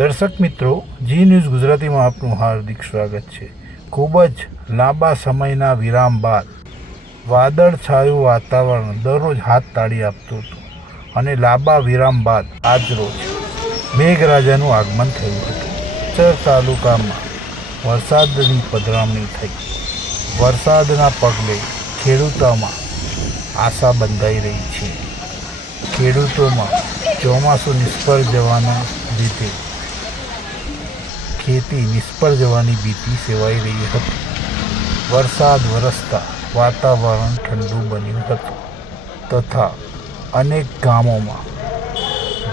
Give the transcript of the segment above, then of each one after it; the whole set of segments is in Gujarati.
દર્શક મિત્રો, જી ન્યૂઝ ગુજરાતીમાં આપનું હાર્દિક સ્વાગત છે। ખૂબ જ લાંબા સમયના વિરામ બાદ વાદળછાયું વાતાવરણ દરરોજ હાથ તાળી આપતું હતું અને લાંબા વિરામ બાદ આજરોજ મેઘરાજાનું આગમન થયું હતું। ચર તાલુકામાં વરસાદની પધરામણી થઈ। વરસાદના પગલે ખેડૂતોમાં આશા બંધાઈ રહી છે। ખેડૂતોમાં ચોમાસું નિષ્ફળ જવાના લીધે ખેતી નિષ્ફળ જવાની ભીતિ સેવાઈ રહી હતી। વરસાદ વરસતા વાતાવરણ ઠંડુ બન્યું હતું તથા અનેક ગામોમાં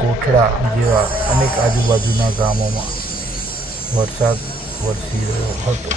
ગોઠડા જેવા અનેક આજુબાજુના ગામોમાં વરસાદ વરસી રહ્યો હતો।